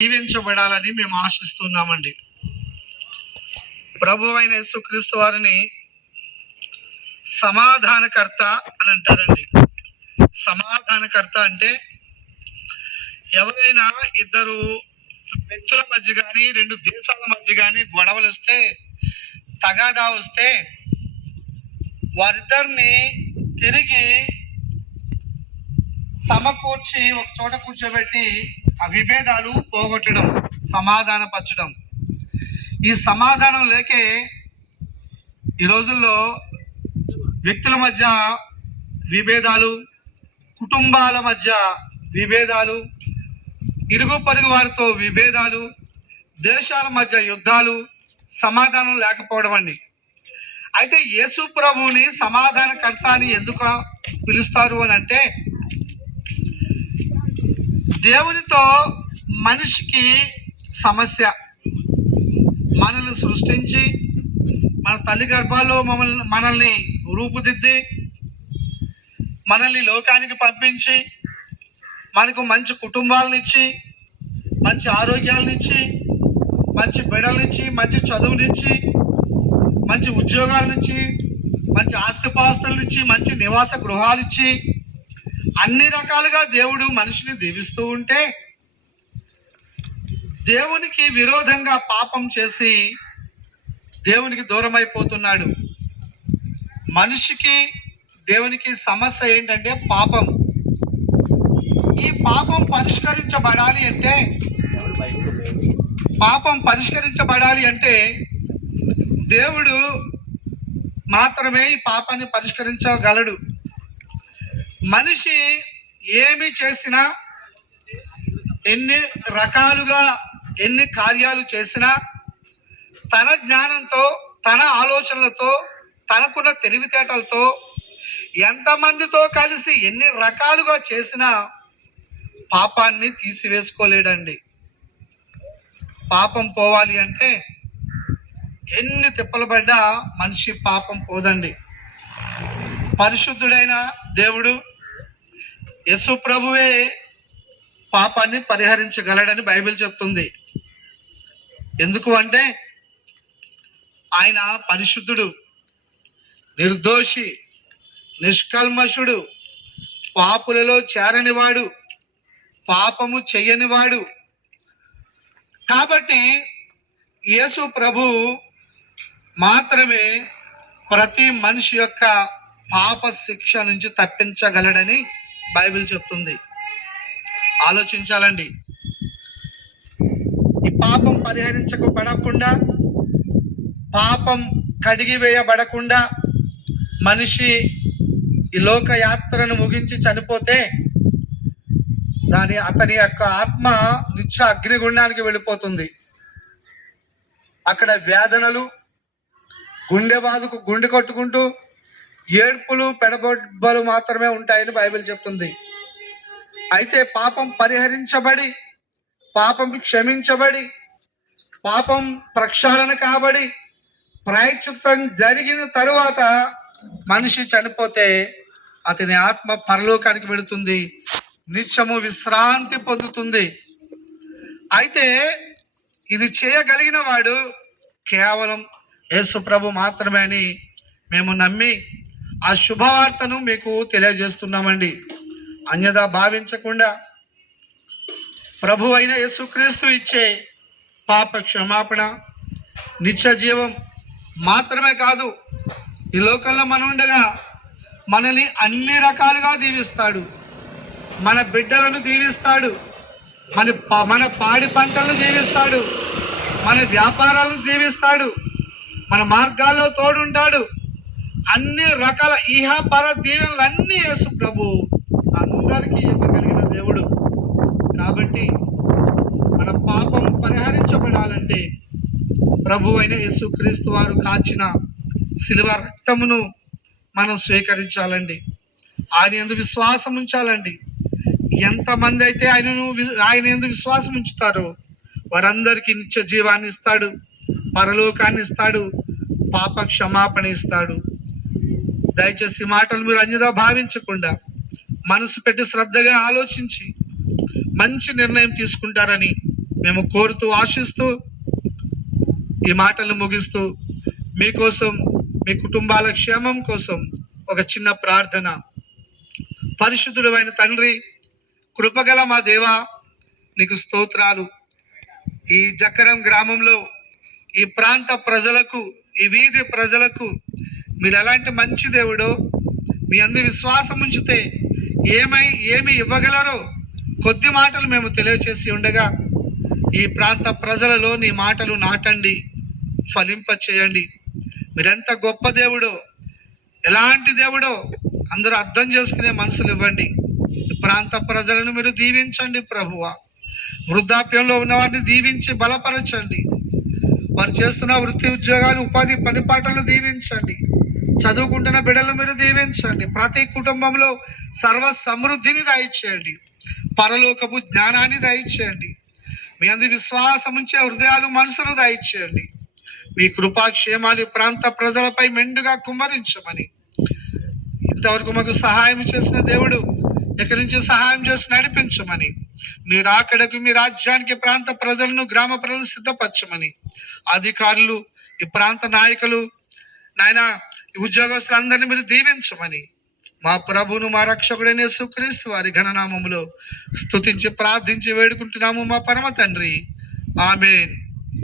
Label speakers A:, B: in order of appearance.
A: దీవించబడాలని మేము ఆశిస్తున్నామండి. ప్రభు అయిన యేసుక్రీస్తు వారిని సమాధానకర్త అని అంటారండి. సమాధానకర్త అంటే ఎవరైనా ఇద్దరు వ్యక్తుల మధ్య కానీ రెండు దేశాల మధ్య కానీ గొడవలు వస్తే తగాదా వస్తే వారిద్దరిని తిరిగి సమకూర్చి ఒక చోట కూర్చోబెట్టి ఆ విభేదాలు పోగొట్టడం సమాధానపరచడం. ఈ సమాధానం లేకే ఈ రోజుల్లో వ్యక్తుల మధ్య విభేదాలు కుటుంబాల మధ్య విభేదాలు ఇరుగు పరుగు వారితో విభేదాలు దేశాల మధ్య యుద్ధాలు సమాధానం లేకపోవడం అండి. అయితే యేసు ప్రభువుని సమాధానకర్త అని ఎందుకు పిలుస్తారు అని అంటే దేవునితో మనిషికి సమస్య. మనల్ని సృష్టించి మన తల్లి గర్భాల్లో మమ్మల్ని మనల్ని రూపుదిద్ది మనల్ని లోకానికి పంపించి మనకు మంచి కుటుంబాలనిచ్చి మంచి ఆరోగ్యాలనిచ్చి మంచి బిడలనిచ్చి మంచి చదువునిచ్చి మంచి ఉద్యోగాలనిచ్చి మంచి ఆస్తిపాస్తులనిచ్చి మంచి నివాస గృహాలిచ్చి అన్ని రకాలుగా దేవుడు మనిషిని దీవిస్తూ ఉంటే దేవునికి విరోధంగా పాపం చేసి దేవునికి దూరం అయిపోతున్నాడు మనిషికి దేవునికి సమస్య ఏంటంటే పాపం. ఈ పాపం పరిష్కరించబడాలి అంటే పాపం పరిష్కరించబడాలి అంటే దేవుడు మాత్రమే ఈ పాపాన్ని పరిష్కరించగలడు. మనిషి ఏమి చేసినా ఎన్ని రకాలుగా ఎన్ని కార్యాలు చేసినా తన జ్ఞానంతో తన ఆలోచనలతో తనకున్న తెలివితేటలతో ఎంతమందితో కలిసి ఎన్ని రకాలుగా చేసినా పాపాన్ని తీసివేసుకోలేడండి. పాపం పోవాలి అంటే ఎన్ని తిప్పలు పడ్డా మనిషి పాపం పోదండి. పరిశుద్ధుడైన దేవుడు యశు ప్రభువే పాపాన్ని పరిహరించగలడని బైబిల్ చెప్తుంది. ఎందుకు అంటే ఆయన పరిశుద్ధుడు నిర్దోషి నిష్కల్మషుడు పాపులలో చేరనివాడు పాపము చెయ్యనివాడు. కాబట్టి యేసు ప్రభు మాత్రమే ప్రతి మనిషి యొక్క పాప శిక్ష నుంచి తప్పించగలడని బైబిల్ చెప్తుంది. ఆలోచించాలండి. ఈ పాపం పరిహరించకబడకుండా పాపం కడిగివేయబడకుండా మనిషి ఈ లోక యాత్రను ముగించి చనిపోతే దాని అతని యొక్క ఆత్మ నిత్య అగ్నిగుండానికి వెళ్ళిపోతుంది. అక్కడ వేదనలు గుండె బాధకు గుండె కొట్టుకుంటూ ఏడ్పులు పెడబొబ్బలు మాత్రమే ఉంటాయని బైబిల్ చెప్తుంది. అయితే పాపం పరిహరించబడి పాపం క్షమించబడి పాపం ప్రక్షాళన కాబడి ప్రాయచిత్తం జరిగిన తరువాత మనిషి చనిపోతే అతని ఆత్మ పరలోకానికి వెళుతుంది. నిత్యము విశ్రాంతి పొందుతుంది. అయితే ఇది చేయగలిగిన వాడు కేవలం యేసు ప్రభు మాత్రమే అని మేము నమ్మి ఆ శుభవార్తను మీకు తెలియజేస్తున్నామండి. అన్యదా భావించకుండా ప్రభు అయిన యేసుక్రీస్తు ఇచ్చే పాప క్షమాపణ నిత్య జీవం మాత్రమే కాదు ఈ లోకంలో మనం ఉండగా మనల్ని అన్ని రకాలుగా దీవిస్తాడు. మన బిడ్డలను దీవిస్తాడు. మన మన పాడి పంటలను దీవిస్తాడు. మన వ్యాపారాలను దీవిస్తాడు. మన మార్గాల్లో తోడుంటాడు. అన్ని రకాల ఇహ పర దీవెనలు అన్ని యేసు ప్రభు అందరికీ ఇవ్వగలిగిన దేవుడు. కాబట్టి మన పాపం పరిహరించబడాలంటే ప్రభు అయిన యేసుక్రీస్తు వారు కాచిన శిలువ రక్తమును మనం స్వీకరించాలండి. ఆయన ఎందు విశ్వాసం ఉంచాలండి. ఎంతమంది అయితే ఆయనను వి- ఆయన ఎందు విశ్వాసం ఉంచుతారో వారందరికీ నిత్య జీవాన్ని ఇస్తాడు పరలోకాన్ని ఇస్తాడు పాప క్షమాపణ ఇస్తాడు. దయచేసి మాటలు మీరు అన్యదా భావించకుండా మనసు పెట్టి శ్రద్ధగా ఆలోచించి మంచి నిర్ణయం తీసుకుంటారని మేము కోరుతూ ఆశిస్తూ ఈ మాటలు ముగిస్తూ మీకోసం మీ కుటుంబాల క్షేమం కోసం ఒక చిన్న ప్రార్థన. పరిశుద్ధుడు అయిన తండ్రి కృపగల మా దేవా నీకు స్తోత్రాలు. ఈ జకరం గ్రామంలో ఈ ప్రాంత ప్రజలకు ఈ వీధి ప్రజలకు మీరు ఎలాంటి మంచి దేవుడో మీ అందు విశ్వాసం ఉంచితే ఏమై ఏమి ఇవ్వగలరో కొద్ది మాటలు మేము తెలియచేసి ఉండగా ఈ ప్రాంత ప్రజలలో నీ మాటలు నాటండి ఫలింప చేయండి. మీరెంత గొప్ప దేవుడో ఎలాంటి దేవుడో అందరూ అర్థం చేసుకునే మనసులు ఇవ్వండి. ప్రాంత ప్రజలను మీరు దీవించండి ప్రభువ. వృద్ధాప్యంలో ఉన్న వారిని దీవించి బలపరచండి. వారు చేస్తున్న వృత్తి ఉద్యోగాలు ఉపాధి పనిపాటలు దీవించండి. చదువుకుంటున్న బిడ్డలు మీరు దీవించండి. ప్రతి కుటుంబంలో సర్వ సమృద్ధిని దయచేయండి. పరలోకపు జ్ఞానాన్ని దయచేయండి. మీ అందు విశ్వాసం ఉంచే హృదయాలు మనసును దయచేయండి. మీ కృపాక్షేమాలు ఈ ప్రాంత ప్రజలపై మెండుగా కుమ్మరించమని. ఇంతవరకు మాకు సహాయం చేసిన దేవుడు ఇక్కడి నుంచి సహాయం చేసి నడిపించమని. మీ రాకడకు మీ రాజ్యానికి ప్రాంత ప్రజలను గ్రామ ప్రజలను సిద్ధపరచమని. అధికారులు ఈ ప్రాంత నాయకులు నాయన ఉద్యోగస్తులందరినీ మీరు దీవించమని మా ప్రభువును మా రక్షకుడైన సుక్రీస్తు వారి ఘననామములో స్తుతించి ప్రార్థించి వేడుకుంటున్నాము మా పరమ తండ్రి. ఆమెన్.